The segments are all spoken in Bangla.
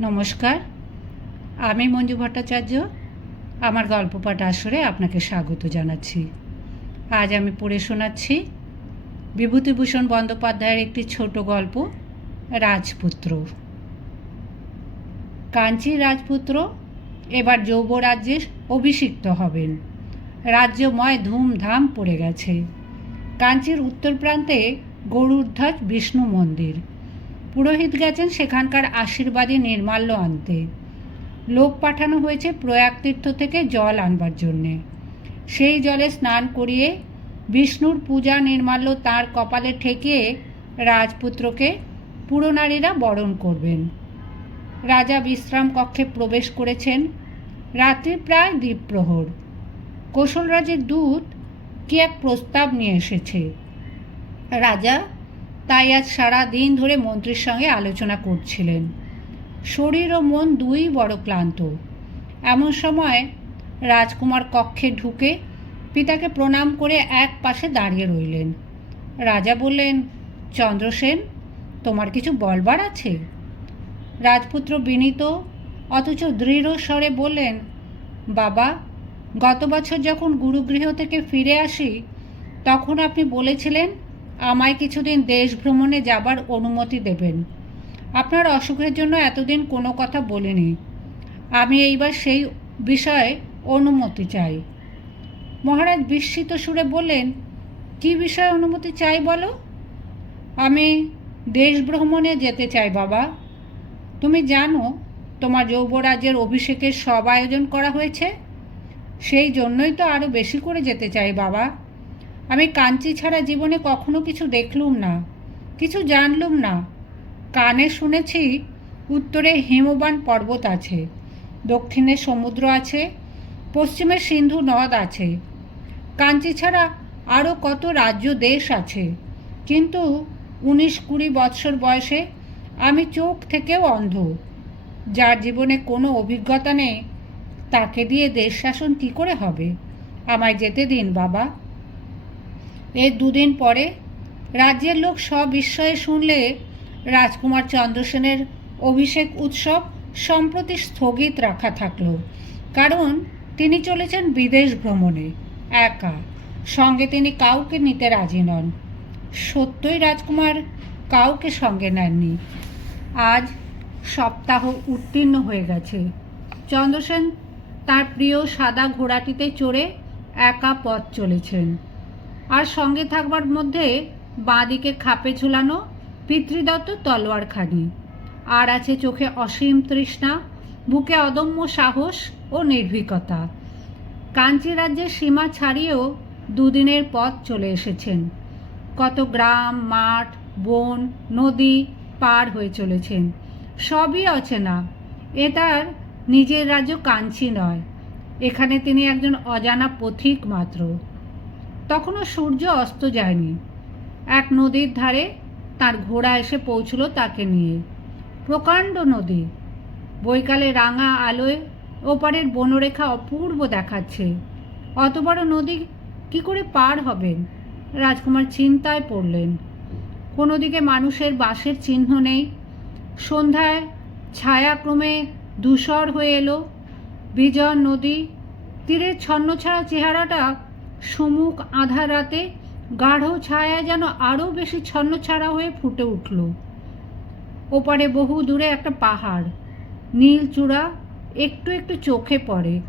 নমস্কার, আমি মঞ্জু ভট্টাচার্য, আমার গল্প পাঠ আসরে আপনাকে স্বাগত জানাচ্ছি। আজ আমি পড়ে শোনাচ্ছি বিভূতিভূষণ বন্দ্যোপাধ্যায়ের একটি ছোট গল্প, রাজপুত্র। কাঞ্চি রাজপুত্র এবার যৌবরাজ্যে অভিষিক্ত হবেন। রাজ্যময় ধুমধাম পড়ে গেছে। কাঞ্চির উত্তর প্রান্তে গরুধ্বজ বিষ্ণু মন্দির। পুরোহিত গেছেন সেখানকার আশীর্বাদী নির্মাল্য আনতে। লোক পাঠানো হয়েছে প্রয়াগ তীর্থ থেকে জল আনবার জন্যে। সেই জলে স্নান করিয়ে বিষ্ণুর পূজা নির্মাল্য তার কপালে ঠেকিয়ে রাজপুত্রকে পুরনারীরা বরণ করবেন। রাজা বিশ্রাম কক্ষে প্রবেশ করেছেন। রাত্রি প্রায় দ্বীপ্রহর। কৌশলরাজের দূত কি এক প্রস্তাব নিয়ে এসেছে? রাজা তাই আজ সারা দিন ধরে মন্ত্রীর সঙ্গে আলোচনা করছিলেন। শরীর ও মন দুই বড় ক্লান্ত। এমন সময় রাজকুমার কক্ষে ঢুকে পিতাকে প্রণাম করে এক পাশে দাঁড়িয়ে রইলেন। রাজা বললেন চন্দ্রসেন তোমার কিছু বলবার আছে? রাজপুত্র বিনীত অথচ দৃঢ় স্বরে বললেন, বাবা, গত বছর যখন গুরুগৃহ থেকে ফিরে আসি, তখন আপনি বলেছিলেন আমায় কিছুদিন দেশ ভ্রমণে যাবার অনুমতি দেবেন। আপনার অসুখের জন্য এতদিন কোনো কথা বলিনি। আমি এইবার সেই বিষয়ে অনুমতি চাই। মহারাজ বিস্মিত সুরে বললেন, কি বিষয়ে অনুমতি চাই বলো? আমি দেশ ভ্রমণে যেতে চাই, বাবা। তুমি জানো, তোমার যৌবরাজ্যের অভিষেকের সব আয়োজন করা হয়েছে। সেই জন্যই তো আরও বেশি করে যেতে চাই, বাবা। আমি কাঞ্চি ছাড়া জীবনে কখনো কিছু দেখলুম না, কিছু জানলুম না। কানে শুনেছি, উত্তরে হিমবান পর্বত আছে, দক্ষিণে সমুদ্র আছে, পশ্চিমে সিন্ধু নদ আছে। কাঞ্চি ছাড়া আরও কত রাজ্য দেশ আছে, কিন্তু উনিশ কুড়ি বৎসর বয়সে আমি চোখ থেকেও অন্ধ। যার জীবনে কোনো অভিজ্ঞতা নেই, তাকে দিয়ে দেশ শাসন কী করে হবে? আমায় যেতে দিন, বাবা। এর দুদিন পরে রাজ্যের লোক সবিস্ময়ে শুনলে রাজকুমার চন্দ্রসেনের অভিষেক উৎসব সম্প্রতি স্থগিত রাখা থাকল, কারণ তিনি চলেছেন বিদেশ ভ্রমণে, একা। সঙ্গে তিনি কাউকে নিতে রাজি নন। সত্যই রাজকুমার কাউকে সঙ্গে নেননি। আজ সপ্তাহ উত্তীর্ণ হয়ে গেছে। চন্দ্রসেন তার প্রিয় সাদা ঘোড়াটিতে চড়ে একা পথ চলেছেন। আর সঙ্গে থাকবার মধ্যে বাঁদিকে খাপে ঝুলানো পিতৃদত্ত তলোয়ারখানি। আর আছে চোখে অসীম তৃষ্ণা, বুকে অদম্য সাহস ও নির্ভীকতা। কাঞ্চি রাজ্যের সীমা ছাড়িয়েও দুদিনের পথ চলে এসেছেন। কত গ্রাম, মাঠ, বন, নদী পার হয়ে চলেছেন। সবই অচেনা। এ তার নিজের রাজ্য কাঞ্চি নয়। এখানে তিনি একজন অজানা পথিক মাত্র। তখনও সূর্য অস্ত যায়নি। এক নদীর ধারে তার ঘোড়া এসে পৌঁছলো তাকে নিয়ে। প্রকাণ্ড নদী। বৈকালে রাঙা আলোয় ওপারের বনরেখা অপূর্ব দেখাচ্ছে। অত বড় নদী কি করে পার হবেন রাজকুমার চিন্তায় পড়লেন। কোনো দিকে মানুষের বাসের চিহ্ন নেই। সন্ধ্যায় ছায়াক্রমে ধূসর হয়ে এলো। বিজয় নদী। তীরের ছন্নছাড়া চেহারাটা সমুখ আধার রাতে গাঢ় ছায়া যেন আরও বেশি ছন্নছাড়া হয়ে ফুটে উঠল। ওপারে বহু দূরে একটা পাহাড়। নীল চূড়া একটু একটু চোখে পড়ে।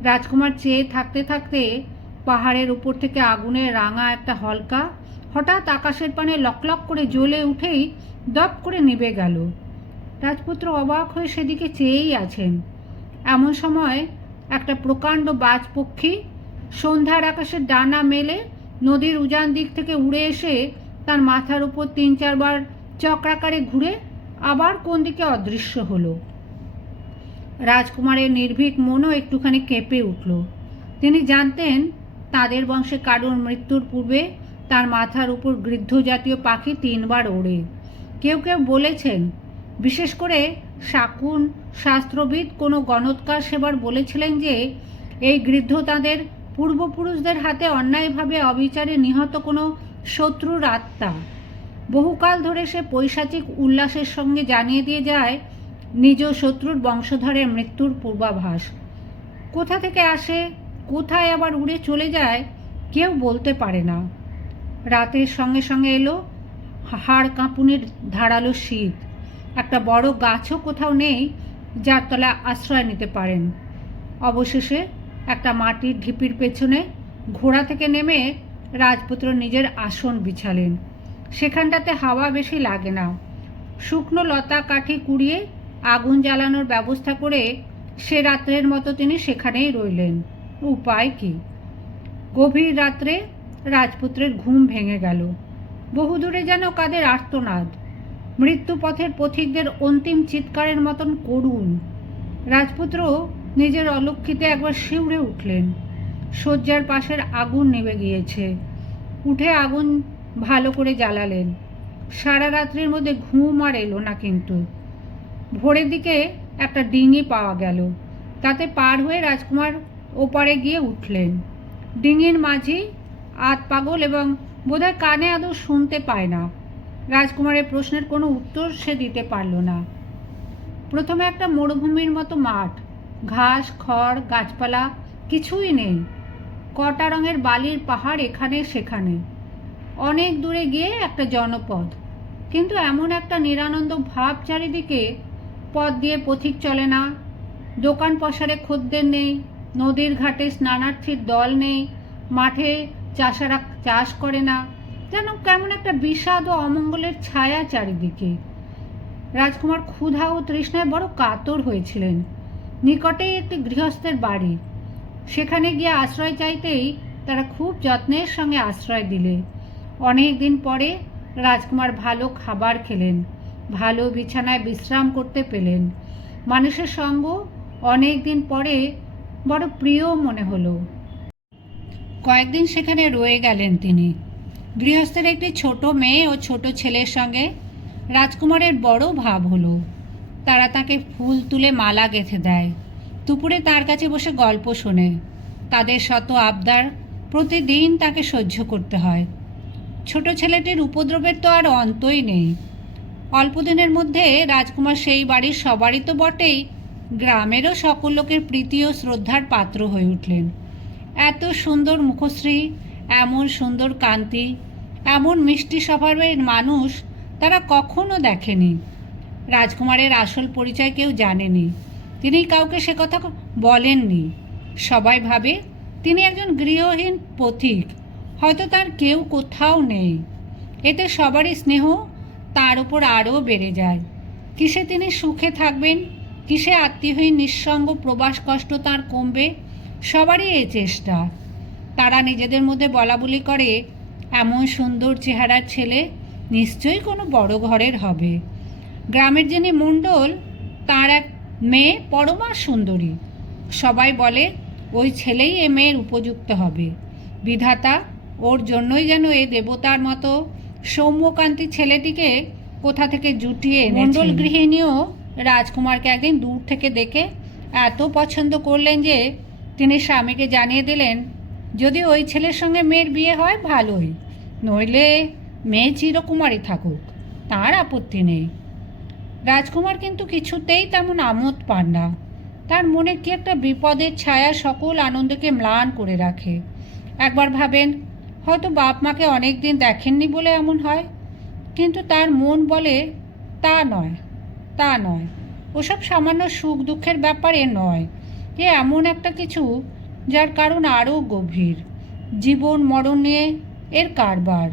রাজকুমার চেয়ে থাকতে থাকতে পাহাড়ের উপর থেকে আগুনে রাঙা একটা হলকা, হঠাৎ আকাশের পানে লকলক করে জ্বলে উঠেই দপ করে নিভে গেল। রাজপুত্র অবাক হয়ে সেদিকে চেয়েই আছেন। এমন সময় একটা প্রকাণ্ড বাজ পক্ষী সন্ধ্যার আকাশের ডানা মেলে নদীর উজান দিক থেকে উড়ে এসে তার মাথার উপর তিন চারবার চক্রাকারে ঘুরে আবার কোন দিকে অদৃশ্য হলো। রাজকুমারের নির্ভীক মনও একটুখানি কেঁপে উঠল। তিনি জানতেন তাদের বংশে কারুর মৃত্যুর পূর্বে তার মাথার উপর গৃদ্ধ জাতীয় পাখি তিনবার ওড়ে। কেউ কেউ বলেছেন, বিশেষ করে শাকুন, শাস্ত্রবিদ কোনো গণৎকার সেবার বলেছিলেন যে, এই গৃদ্ধ তাদের পূর্বপুরুষদের হাতে অন্যায়ভাবে অবিচারে নিহত কোনো শত্রুর আত্মা। বহুকাল ধরে সে পৈশাচিক উল্লাসের সঙ্গে জানিয়ে দিয়ে যায়, নিজ শত্রুর বংশধরের মৃত্যুর পূর্বাভাস। কোথা থেকে আসে, কোথায় আবার উড়ে চলে যায়, কেউ বলতে পারে না। রাতের সঙ্গে সঙ্গে এলো হাড় কাঁপুনির ধারালো শীত। একটা বড় গাছও কোথাও নেই, যার তলায় আশ্রয় নিতে পারেন। অবশেষে একটা মাটির ঢিপির পেছনে ঘোড়া থেকে নেমে রাজপুত্র নিজের আসন বিছালেন। সেখানটাতে হাওয়া বেশি লাগে না। শুকনো লতা কাঠি কুড়িয়ে আগুন জ্বালানোর ব্যবস্থা করে সে রাত্রের মতো তিনি সেখানেই রইলেন। উপায় কি? গভীর রাত্রে রাজপুত্রের ঘুম ভেঙে গেল। বহুদূরে যেন কাদের আর্তনাদ। মৃত্যুপথের পথিকদের অন্তিম চিৎকারের মতন করুণ। রাজপুত্র নিজের অলক্ষিতে একবার শিউরে উঠলেন। শয্যার পাশের আগুন নেমে গিয়েছে। উঠে আগুন ভালো করে জ্বালালেন। সারা রাত্রির মধ্যে ঘুম আর এলো না কিন্তু। ভোরের দিকে একটা ডিঙি পাওয়া গেল। তাতে পার হয়ে রাজকুমার ওপারে গিয়ে উঠলেন। ডিঙির মাঝি আত পাগল এবং বোধহয় কানে আদৌ শুনতে পায় না। রাজকুমারের প্রশ্নের কোনো উত্তর সে দিতে পারল না। প্রথমে একটা মরুভূমির মতো মাঠ ঘাস, খড়, গাছপালা, কিছুই নেই। কটা রঙের বালির পাহাড় এখানে, সেখানে। অনেক দূরে গিয়ে একটা জনপদ। কিন্তু এমন একটা নিরানন্দ ভাব চারিদিকে। পথ দিয়ে পথিক চলে না। দোকান পসারে খদ্দের নেই। নদীর ঘাটে স্নানার্থীর দল নেই। মাঠে চাষারা চাষ করে না। যেন কেমন একটা বিষাদ ও অমঙ্গলের ছায়া চারিদিকে। রাজকুমার ক্ষুধা ও তৃষ্ণায় বড় কাতর হয়েছিলেন। নিকটেই একটি গৃহস্থের বাড়ি। সেখানে গিয়ে আশ্রয় চাইতেই তারা খুব যত্নের সঙ্গে আশ্রয় দিলে। অনেক দিন পরে রাজকুমার ভালো খাবার খেলেন, ভালো বিছানায় বিশ্রাম করতে পেলেন। মানুষের সঙ্গ অনেক দিন পরে বড় প্রিয় মনে হলো। কয়েকদিন সেখানে রয়ে গেলেন তিনি। গৃহস্থের একটি ছোট মেয়ে ও ছোট ছেলের সঙ্গে রাজকুমারের বড় ভাব হলো। তারা তাকে ফুল তুলে মালা গেঁথে দেয়। দুপুরে তার কাছে বসে গল্প শোনে। তাদের শত আবদার প্রতিদিন তাকে সহ্য করতে হয়। ছোট ছেলেটির উপদ্রবের তো আর অন্তই নেই। অল্প দিনের মধ্যে রাজকুমার সেই বাড়ির সবারই তো বটেই গ্রামেরও সকল লোকের প্রীতি ও শ্রদ্ধার পাত্র হয়ে উঠলেন। এত সুন্দর মুখশ্রী, এমন সুন্দর কান্তি, এমন মিষ্টি স্বভাবের মানুষ তারা কখনো দেখেনি। রাজকুমারের আসল পরিচয় কেউ জানেনি। তিনি কাউকে সে কথা বলেননি। সবাই ভাবে তিনি একজন গৃহহীন পথিক। হয়তো তার কেউ কোথাও নেই। এতে সবারই স্নেহ তার উপর আরও বেড়ে যায়। কিসে তিনি সুখে থাকবেন, কিসে আত্মীয়হীন নিঃসঙ্গ প্রবাস কষ্ট তার কমবে, সবারই এই চেষ্টা। তারা নিজেদের মধ্যে বলা বলি করে, এমন সুন্দর চেহারার ছেলে নিশ্চয়ই কোনো বড় ঘরের হবে। গ্রামের যিনি মণ্ডল, তার এক মেয়ে পরমা সুন্দরী। সবাই বলে, ওই ছেলেই এ মেয়ের উপযুক্ত হবে। বিধাতা, ওর জন্যই যেন এ দেবতার মতো সৌম্যকান্তি ছেলেটিকে কোথা থেকে জুটিয়ে মণ্ডল গৃহিণীও রাজকুমারকে একদিন দূর থেকে দেখে এত পছন্দ করলেন যে, তিনি স্বামীকে জানিয়ে দিলেন, যদি ওই ছেলের সঙ্গে মেয়ের বিয়ে হয়, ভালোই। নইলে মেয়ে চিরকুমারী থাকুক। তার আপত্তি নেই। রাজকুমার কিন্তু কিছুতেই তেমন আমোদ পান না। তার মনে কি একটা বিপদের ছায়া সকল আনন্দকে ম্লান করে রাখে। একবার ভাবেন, হয়তো বাপ মাকে অনেক দিন দেখেননি বলে এমন হয়। কিন্তু তার মন বলে, তা নয় তা নয়। ওসব সামান্য সুখ দুঃখের ব্যাপারে নয়। এ এমন একটা কিছু যার কারণ আরও গভীর। জীবন মরণ নিয়ে এর কারবার।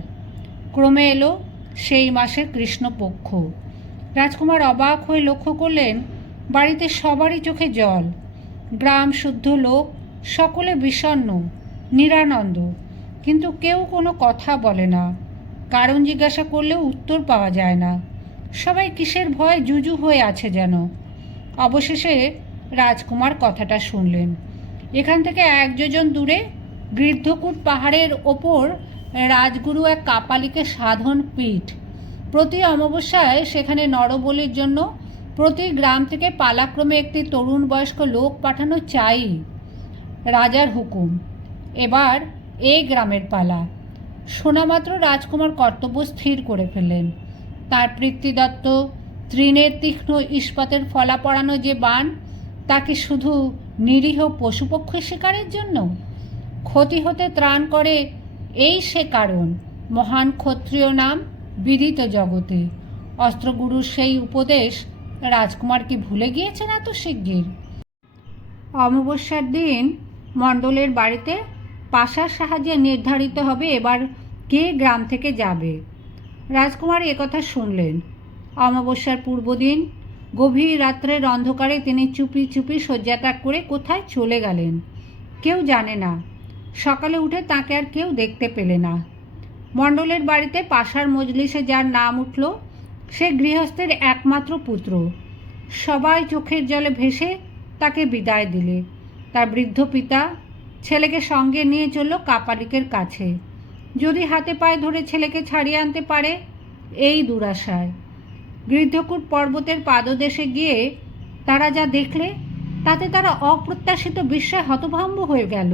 ক্রমে এলো সেই মাসের কৃষ্ণপক্ষ। রাজকুমার অবাক হয়ে লক্ষ্য করলেন, বাড়িতে সবারই চোখে জল। গ্রাম শুদ্ধ লোক, সকলে বিষণ্ণ, নিরানন্দ। কিন্তু কেউ কোনো কথা বলে না। কারণ জিজ্ঞাসা করলেও উত্তর পাওয়া যায় না। সবাই কিসের ভয় জুজু হয়ে আছে যেন। অবশেষে রাজকুমার কথাটা শুনলেন। এখান থেকে এক যোজন দূরে গৃদ্ধকূট পাহাড়ের ওপর রাজগুরু এক কাপালিকে সাধন পীঠ প্রতি অমাবস্যায় সেখানে নরবলির জন্য প্রতি গ্রাম থেকে পালাক্রমে একটি তরুণ বয়স্ক লোক পাঠানো চাই, রাজার হুকুম। এবার এই গ্রামের পালা। শোনামাত্র রাজকুমার কর্তব্য স্থির করে ফেললেন। তার পৃথ্বীদত্ত তৃণের তীক্ষ্ণ ইস্পাতের ফলা পড়ানো যে বান তাকে শুধু নিরীহ পশুপক্ষী শিকারের জন্য? ক্ষতি হতে ত্রাণ করে এই সে কারণ, মহান ক্ষত্রিয় নাম বিদিত জগতে। অস্ত্রগুরুর সেই উপদেশ রাজকুমার কি ভুলে গিয়েছেন এত শিগগির। অমাবস্যার দিন মণ্ডলের বাড়িতে পাশার সাহায্যে নির্ধারিত হবে এবার কে গ্রাম থেকে যাবে। রাজকুমার একথা শুনলেন। অমাবস্যার পূর্বদিন গভীর রাত্রের অন্ধকারে তিনি চুপি চুপি শয্যাত্যাগ করে কোথায় চলে গেলেন, কেউ জানে না। সকালে উঠে তাকে আর কেউ দেখতে পেলে না। মণ্ডলের বাড়িতে পাশার মজলিসে যার নাম উঠল, সে গৃহস্থের একমাত্র পুত্র। সবাই চোখের জলে ভেসে তাকে বিদায় দিলে। তার বৃদ্ধ পিতা ছেলেকে সঙ্গে নিয়ে চলল কাপালিকের কাছে। যদি হাতে পায়ে ধরে ছেলেকে ছাড়িয়ে আনতে পারে, এই দুরাশায়। গৃদ্ধকূট পর্বতের পাদদেশে গিয়ে তারা যা দেখলে, তাতে তারা অপ্রত্যাশিত বিস্ময় হতভম্ব হয়ে গেল।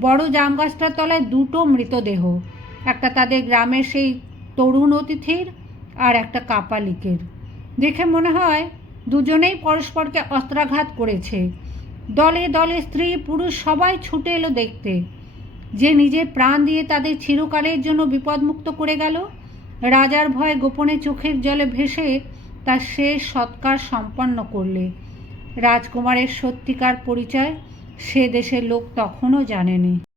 বড় জাম গাছটার তলায় দুটো মৃতদেহ। একটা তাদের গ্রামের সেই তরুণ অতিথির আর একটা কাপালিকের। দেখে মনে হয় দুজনেই পরস্পরকে অস্ত্রাঘাত করেছে। দলে দলে স্ত্রী, পুরুষ সবাই ছুটে এলো দেখতে। যে নিজের প্রাণ দিয়ে তাদের চিরকালের জন্য বিপদমুক্ত করে গেল, রাজার ভয় গোপনে চোখের জলে ভেসে তার শেষ সৎকার সম্পন্ন করলে। রাজকুমারের সত্যিকার পরিচয় সে দেশের লোক তখনও জানেনি।